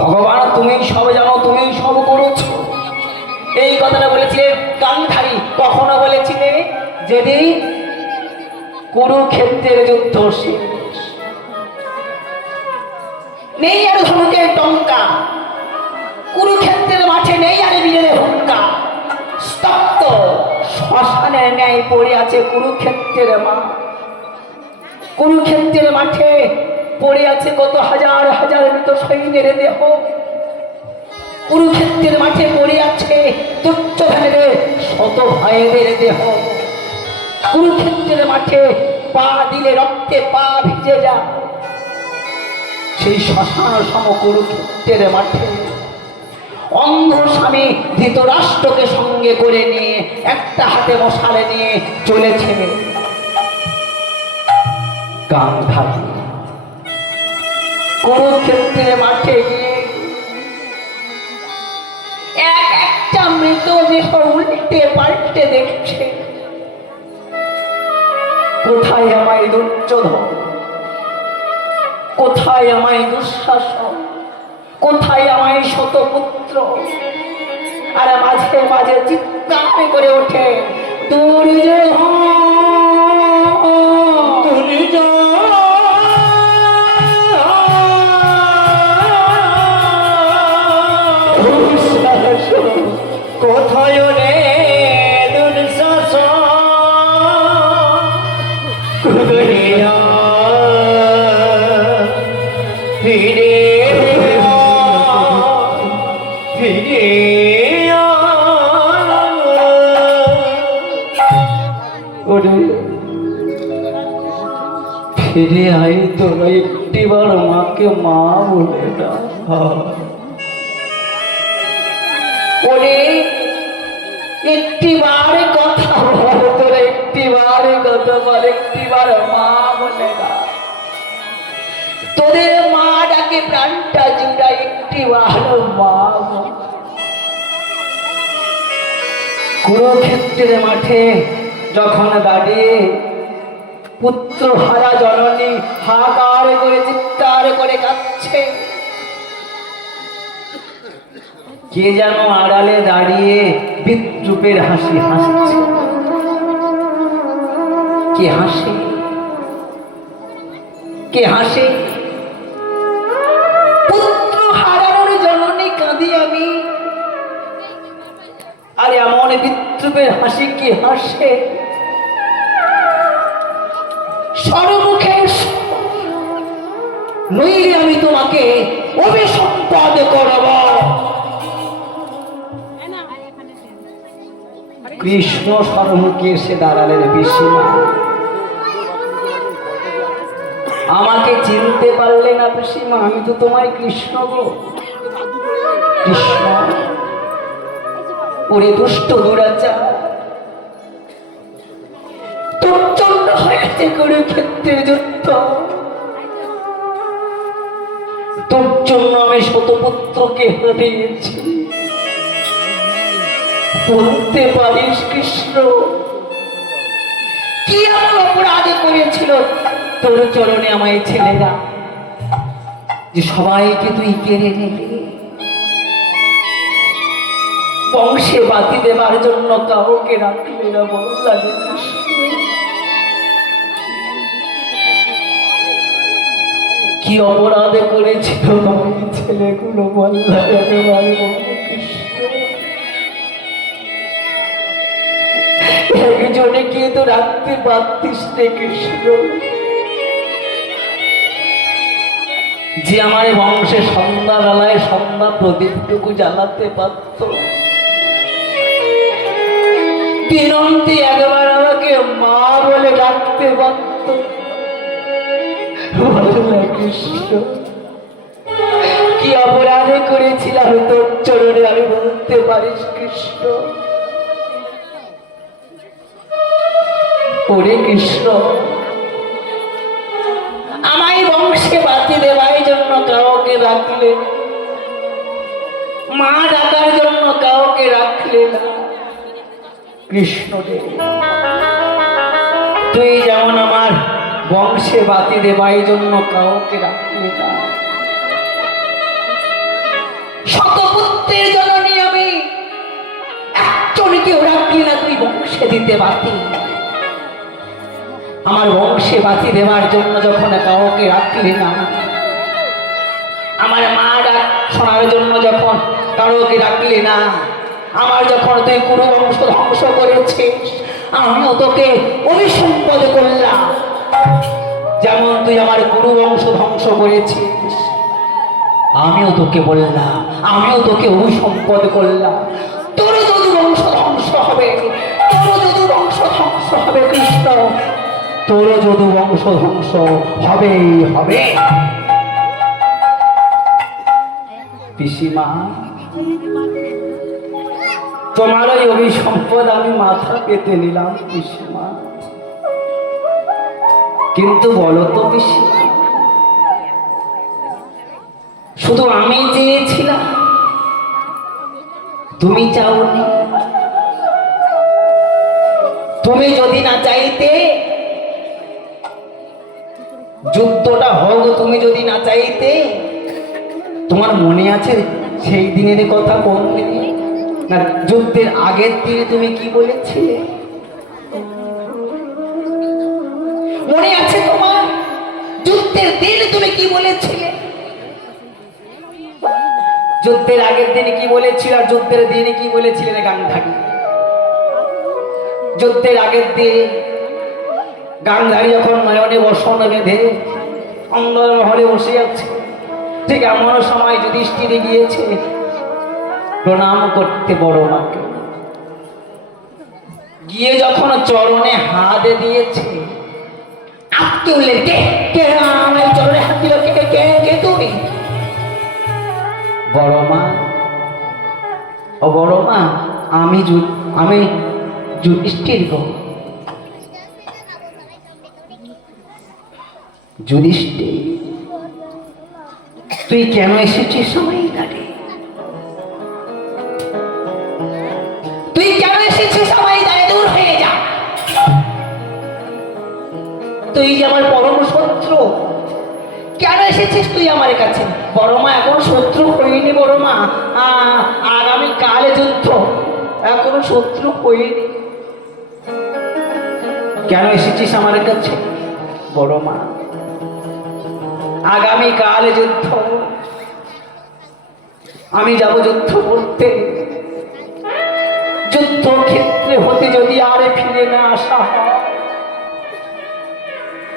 ভগবান তুমি সব জানো, তুমি সব করেছো, এই কথাটা বলেছিলে গান্ধারী। কখনো বলেছিলে যেদিন কুরুক্ষেত্রের যুদ্ধ শেষ, নেই আর ধনুকের টঙ্কা, কুরুক্ষেত্রের মাঠে নেই আর বীরের হুঙ্কা, স্তব্ধ শ্মশানের ন্যায় পড়ে আছে কুরুক্ষেত্রের মা। কুরুক্ষেত্রের মাঠে পড়ে আছে কত হাজার হাজার মৃত সৈন্যের দেহ। কুরুক্ষেত্রের মাঠে পড়ে আছে দুর্যোধনের শত ভাইদের দেহ। কুরুক্ষেত্রের মাঠে পা দিলে রক্তে পা ভিজে যায়। সেই শ্মশান সম কুরুক্ষেত্রের মাঠে অন্ধ স্বামী ধৃতরাষ্ট্রকে সঙ্গে করে নিয়ে একটা হাতে মশালে নিয়ে চলেছে গান্ধারী। কুরুক্ষেত্রের মাঠে গিয়ে একটা মৃত দেহ উল্টে পাল্টে দেখছে, কোথায় আমায় দুর্যোধন, কোথায় আমায় দুঃশাসন, কোথায় আমায় শতপুত্র। আর মাঝে মাঝে চিৎকার করে ওঠে দুর্যোধন, কোথায় রে দুঃশাসন, ফিরে ফিরে আই, তোরা একটিবার মাকে মা বলে না। ওরে একটিবার কথা বল, তোরা একটিবার কথা বল, একটিবার মা বলে না। তোদের মা ডাকে প্রাণটা জুড়া, একটিবার মা বল। কুরুক্ষেত্রের মাঠে যখন দাঁড়িয়ে পুত্র হারা জননী হাহাকার করে চিৎকার করে কাঁদছে, কে যেন আড়ালে দাঁড়িয়ে বিদ্রুপের হাসি হাসছে। কে হাসে, কে হাসে? পুত্র হারানোর জননী কাঁদি আমি, আর এমন বিদ্রুপের হাসি কে হাসে? সর্বমুখে নইলে আমি তোমাকে অভিসম্পাদ করব। কৃষ্ণ সর্বমুখে এসে দাঁড়ালেন, পিসিমা আমাকে চিনতে পারলে না পিসিমা? আমি তো তোমায় কৃষ্ণ গো। কৃষ্ণ ওরে দুষ্ট দুরাচার, তোর জন্য হয়েছে কুরুক্ষেত্রের যুদ্ধ, তোর জন্য আমি শতপুত্রকে হারিয়েছি। বলতে পারিস কৃষ্ণ কি এমন অপরাধ করেছিল তোর চরণে আমায় ছেলেরা, যে সবাইকে তুই কেড়ে নিলি? বংশে বাতি দেবার জন্য কাউকে রাখলে না, বল লাগে কৃষ্ণ। কি অপরাধ করেছিল ছেলেগুলো, বল লাগে কৃষ্ণ। একজনে কি তো রাখতে পারতিস রে কৃষ্ণ, যে আমার বংশে সন্ধ্যাবেলায় সন্ধ্যা প্রদীপটুকু জ্বালাতে পারত। দিনন্তে একবার আমাকে মা বলে ডাকতে পারত। কৃষ্ণ কি অপরাধ করেছিলাম তোর চরণে, আমি বলতে পারিস কৃষ্ণ? ওরে কৃষ্ণ, আমায় বংশে বাতি দেওয়ার জন্য কাউকে রাখলে, মা ডাকার জন্য কাউকে রাখলে না। কৃষ্ণ তুই যেমন আমার বংশে বাতি দেবার জন্য কাউকে রাখলে না, শতপুত্রের জননী আমি, একজনকেও রাখলি না তুই বংশে দিতে বাতি। আমার বংশে বাতি দেওয়ার জন্য যখন কাউকে রাখলি না, আমার মা ডাক শোনার জন্য যখন কারোকে রাখলি না, আমার যখন তুই কুরু বংশ ধ্বংস করেছিস, আমিও তোকে অভিসম্পদ করলাম। যেমন তুই আমার কুরু বংশ ধ্বংস করেছিস, আমিও তোকে বললাম, আমিও তোকে অভিসম্পদ করলাম। তোর যদু বংশ ধ্বংস হবে, তোর যদু বংশ ধ্বংস হবে কৃষ্ণ, তোর যদু বংশ ধ্বংস হবেই হবে। পিসিমা, তোমার ওই অভিসম্পদ আমি মাথা পেতে নিলাম পিসিমা, কিন্তু বলো তো পিসিমা, শুধু আমি চেয়েছিলাম, তুমি চাওনি? তুমি যদি না চাইতে, যুদ্ধটা হোক, তুমি যদি না চাইতে, তোমার মনে আছে সেই দিনের কথা? কোন দিনে? না যুদ্ধের আগের দিনে তুমি কি বলেছিলে? মনে আছে তোমার? যুদ্ধের দিন তুমি কি বলেছিলে? যুদ্ধের আগের দিনে কি বলেছিল আর যুদ্ধের দিনে কি বলেছিলেন গান্ধারী? যুদ্ধের আগের দিন গান্ধারী যখন নয়নে বসন বেঁধে অন্ধকার হলে বসে আছে, ঠিক এমন সময় যুধিষ্ঠির গিয়েছে প্রণাম করতে বড় মাকে। গিয়ে যখন চরণে হাত দিয়েছে, আটকে উঠলেন, কে কে আমার চরণে হাত দিল? কে কে কে তুমি? বড় মা, ও বড় মা, আমি যুধিষ্ঠির গো। যুধিষ্ঠির, তুই কেন এসেছিস সময় দাঁড়ে? তুই কেন এসেছিস সময় দাঁড়ে? দূর হয়ে যা, তুই যে আমার পরম শত্রু, কেন এসেছিস তুই আমার কাছে? বড় মা, এখন শত্রু হইনি বড় মা, আগামী কালে যুদ্ধ, এখনো শত্রু হইনি। কেন এসেছিস আমার কাছে বড় মা? আগামী কালে যুদ্ধ, আমি যাব যুদ্ধ করতে। যুদ্ধক্ষেত্রে হতে যদি আর ফিরে না আসা হয়,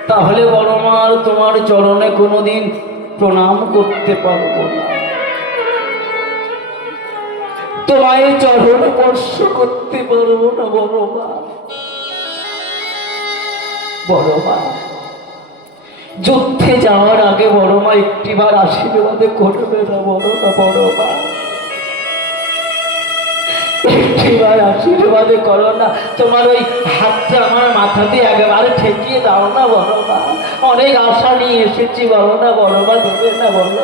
তাহলে বড় মা তোমার চরণে কোনোদিন প্রণাম করতে পারবো না, তোমায় চরণ স্পর্শ করতে পারবো না বড় মা। বড় মা, যুদ্ধে যাওয়ার আগে বড় মা একটিবার আশীর্বাদ করবে না বড় না? বড় মা, একটিবার আশীর্বাদ করো না, তোমার ওই হাতটা আমার মাথাতে একেবারে ঠেকিয়ে দাও না বড় মা। অনেক আশা নিয়ে এসেছি বড় না? বড় মা, দেবে না বলো?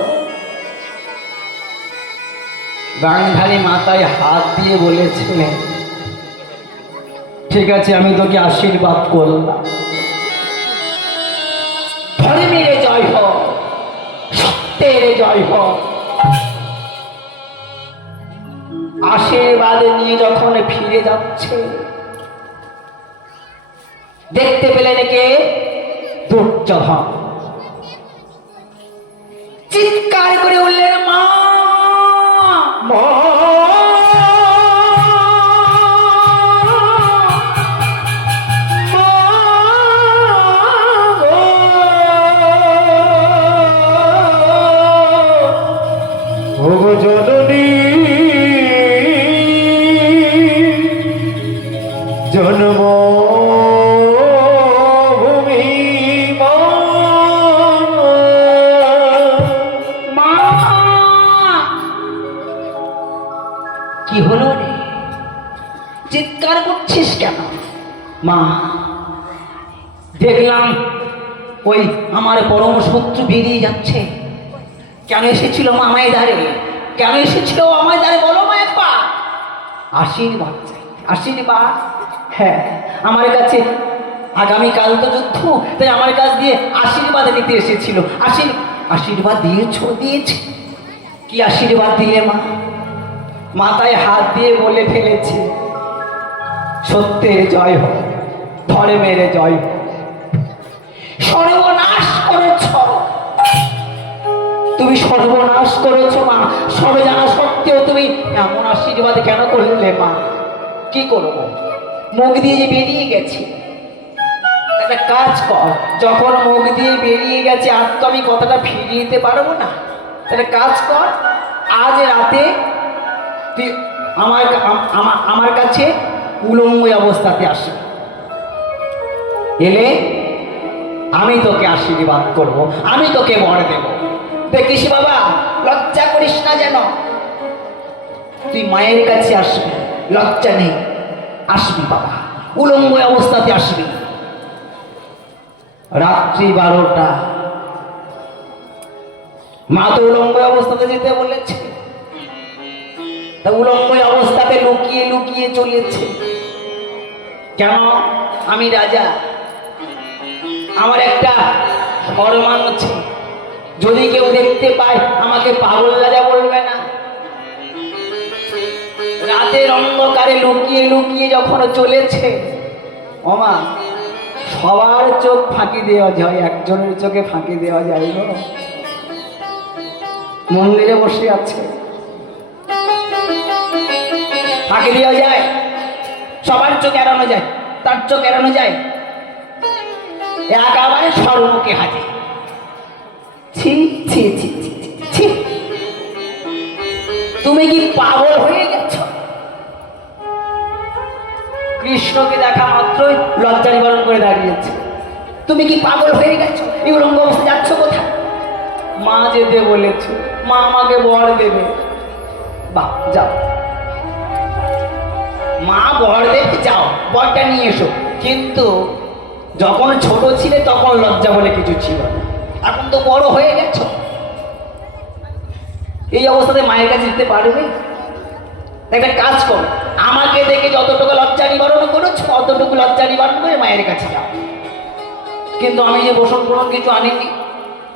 গান্ধারী মাথায় হাত দিয়ে বলেছিলেন, ঠিক আছে, আমি তোকে আশীর্বাদ করলাম। ধর্মের জয় হোক, সত্যের জয় হোক। আশীর্বাদ নিয়ে যখন ফিরে যাচ্ছে, দেখতে পেলেন কে? দুর্যোধন। চিৎকার করে উঠলেন, মা মা, জননী জন্মভূমি মা। কি হলো রে? চিৎকার করছিস কেন? মা, দেখলাম ওই আমার পরম শত্রু বেরিয়ে যাচ্ছে। কেন এসেছিল মা আমায় ধারে? কেন এসেছিল আমায় ধারে বলো মা একবার? আশীর্বাদ চাই, আশীর্বাদ। হ্যাঁ, আমার কাছে আগামীকাল তো যুদ্ধ, তাই আমার কাছ দিয়ে আশীর্বাদ নিতে এসেছিল। আশীর্বাদ দিয়েছ? দিয়েছি। কি কি আশীর্বাদ দিলে মা? মাথায় হাত দিয়ে বলে ফেলেছি, সত্যের জয় হোক, ধর্মের জয় হোক। সর্বনাশ করেছ তুমি, সর্বনাশ করেছ মা। সবে জানা সত্ত্বেও তুমি এমন আশীর্বাদ কেন করলে মা? কি করবো, মুখ দিয়ে যে বেরিয়ে গেছি। একটা কাজ কর, যখন মুখ দিয়ে বেরিয়ে গেছে আর তো আমি কথাটা ফিরিয়ে দিতে পারবো না। একটা কাজ কর, আজ রাতে তুই আমার কাছে উলঙ্গ অবস্থাতে আসবি। এলে আমি তোকে আশীর্বাদ করব, আমি তোকে বর দেব। দেখিস বাবা, লজ্জা করিস না যেন। তুই মায়ের কাছে আসবি, লজ্জা নেই, আসবি বাবা, উলঙ্গ অবস্থাতে আসবি। রাত্রি 12টা, মা তো উলঙ্গ অবস্থাতে যেতে বলেছে, তা উলঙ্গ অবস্থাতে লুকিয়ে লুকিয়ে চলেছে। কেন? আমি রাজা, আমার একটা সম্মান আছে। যদি কেউ দেখতে পায় আমাকে পাগল রাজা বলবে না। রাতের অন্ধকারে লুকিয়ে লুকিয়ে যখন চলেছে, ওমা সবার চোখ ফাঁকি দেওয়া যায়, একজনের চোখে ফাঁকি দেওয়া যায় না। মন্দিরে বসে আছে, ফাঁকি দেওয়া যায়, সবার চোখ এড়ানো যায়, তার চোখ এড়ানো যায়। একেবারে সর্বমুখে হাজির। ছি ছি ছি ছি ছি, তুমি কি পাগল হয়ে গেছ? কৃষ্ণকে দেখা মাত্রই লজ্জা নিবারণ করে দাঁড়িয়েছে। তুমি কি পাগল হয়ে গেছো? এই উলঙ্গ অবস্থায় যাচ্ছ কোথায়? মা যেতে বলেছে, মা আমাকে বর দেবে। বাহ, যাও মা বর দেবে, যাও বরটা নিয়ে এসো। কিন্তু যখন ছোট ছিলে তখন লজ্জা বলে কিছু ছিল না, এখন তো বড় হয়ে গেছ, এই অবস্থাতে মায়ের কাছে যেতে পারবে? একটা কাজ করো, আমাকে দেখে যতটুকু লজ্জা নিবারণ করেছো ততটুকু লজ্জা নিবারণ করে মায়ের কাছে যাও। কিন্তু আমি যে বসন গ্রহণ কিছু আনিনি।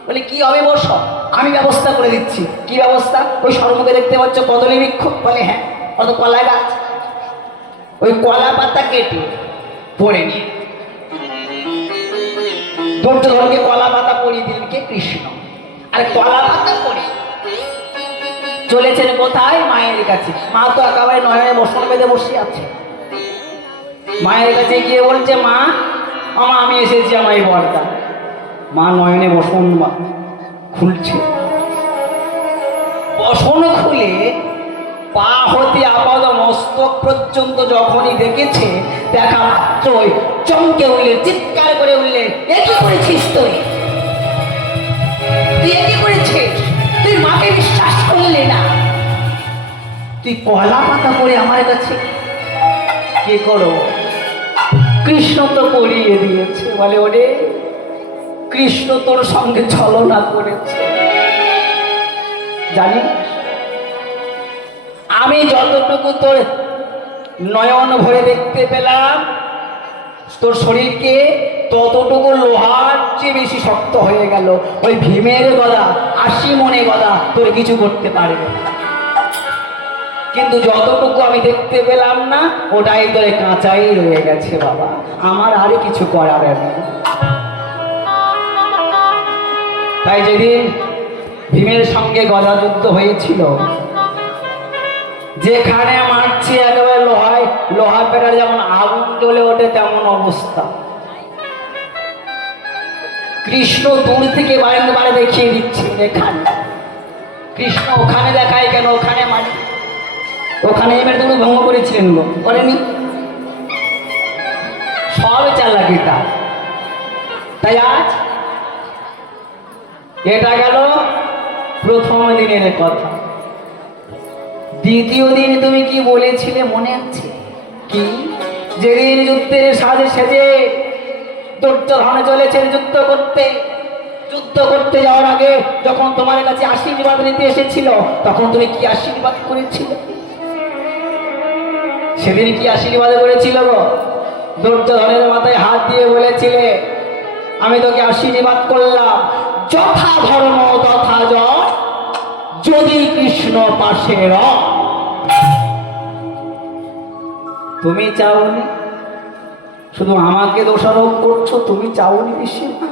বলে কি হবে বসন? আমি ব্যবস্থা করে দিচ্ছি। কি ব্যবস্থা? ওই সর্বমুখে দেখতে পাচ্ছ কদলী বৃক্ষ? বলে হ্যাঁ। কত কলা গাছ, ওই কলা পাতা কেটে পরে নিয়ে দুর্যোধনকে কলা পাতা পরিয়ে দিলেন কে? কৃষ্ণ। আর কলা পাতা পরে চলেছেন কোথায়? মায়ের কাছে। মা তো একেবারে নয়নে বসন বেঁধে বসে আছে। মায়ের কাছে গিয়ে বলছে, মা আমি এসেছি, আমার এই বরটা। মা নয়নে বসন খুলছে, বসন খুলে পা হতে আপাদ মস্তক পর্যন্ত যখনই দেখেছে, দেখা মাত্রই চমকে উঠলে, চিৎকার করে উঠলে, এ কি করেছিস তুই? তুই এ কি করেছিস? তুই মাকে বিশ্বাস করলি না, তুই কলা পাতা পরে আমার কাছে কি করো? কৃষ্ণ তো পরিয়ে দিয়েছে। বলে ওরে কৃষ্ণ তোর সঙ্গে ছলনা করেছে জানি। আমি যতটুকু তোর নয়ন ভরে দেখতে পেলাম, তোর শরীরকে ততটুকু লোহার চেয়ে বেশি শক্ত হয়ে গেল। ওই ভীমের গদা, 80 মনে গদা তোর কিছু করতে পারবে না। কিন্তু যতটুকু আমি দেখতে পেলাম না, ওটাই তোরে কাঁচাই রয়ে গেছে বাবা, আমার আর কিছু করার নেই। তাই যেদিন ভীমের সঙ্গে গদা যুদ্ধ হয়েছিল, যেখানে মারছে একেবারে লোহা পেটার যেমন আগুন জ্বলে ওঠে তেমন অবস্থা। কৃষ্ণ দূর থেকে বারে দেখিয়ে দিচ্ছে, এখানে কৃষ্ণ ওখানে দেখায় কেন? ওখানে মানে ওখানে এবার তুমি ভঙ্গ করেছিলেন গো, করেনি? সব চালাকি তার। তাই আজ এটা গেল প্রথম দিনের কথা। দ্বিতীয় দিন তুমি কি বলেছিলে মনে আছে? কি? যেদিন যুদ্ধের সাজে সেজে দুর্যোধন চলেছেন যুদ্ধ করতে যাওয়ার আগে যখন তোমার কাছে আশীর্বাদ নিতে এসেছিল, তখন তুমি কি আশীর্বাদ করেছিলে? সেদিন কি আশীর্বাদ করেছিল গো? দুর্যোধনের মাথায় হাত দিয়ে বলেছিলে, আমি তোকে আশীর্বাদ করলাম, যথা ধর্ম তথা যশ, যদি কৃষ্ণ পাশে তুমি চাওনি, শুধু আমাকে দোষারোপ করছো, তুমি চাওনি পিসিমা?